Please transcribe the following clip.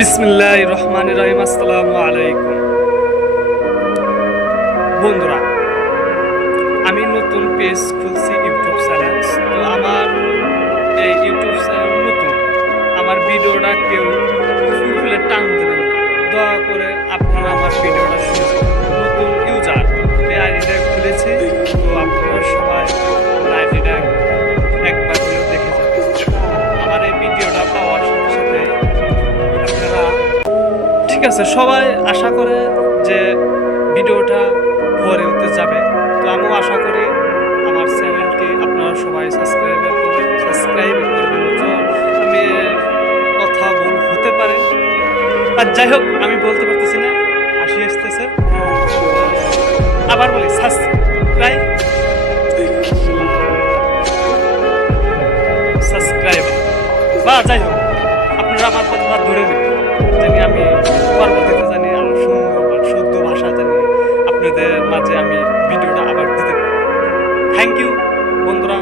বিসমিল্লাহির রহমানির রহিম। আসসালামু আলাইকুম বন্ধুরা, আমি নতুন পেজ খুলছি ইউটিউব চ্যানেল। তো আমার এই ইউটিউব চ্যানেল নতুন, আমার ভিডিওটা কেউ ফুলে টান দেবেন না, দয়া করে আপনারা আমার ভিডিওটা শুনছেন। নতুন ইউজার এই আইডিটা খুলেছি, তো আপনারা সবাই আমার আইডিটা একবার হলেও দেখে যাবেন। আমার এই ভিডিওটা পাওয়ার সাথে সাথে আপনারা, ঠিক আছে, সবাই আশা করে যে ভিডিওটা ভরে উঠতে যাবে। তো আমিও আশা করি আমার চ্যানেলটি আপনারা সবাই সাবস্ক্রাইব করবেন। তো আমি কথা ভুল হতে পারে, আর যাই হোক আমি বলতে পারতেছি না, হাসি আসতেছে। আবার বলি সাবস্ক্রাইব বা যাই হোক, আপনারা আমার কথাটা ধরে নেবেন, জানি আমি পরবর্তীতে জানি আরো সুন্দর বা শুদ্ধ ভাষা জানি আপনাদের মাঝে আমি ভিডিওটা আবার দিতে পারি। থ্যাংক ইউ বন্ধুরা।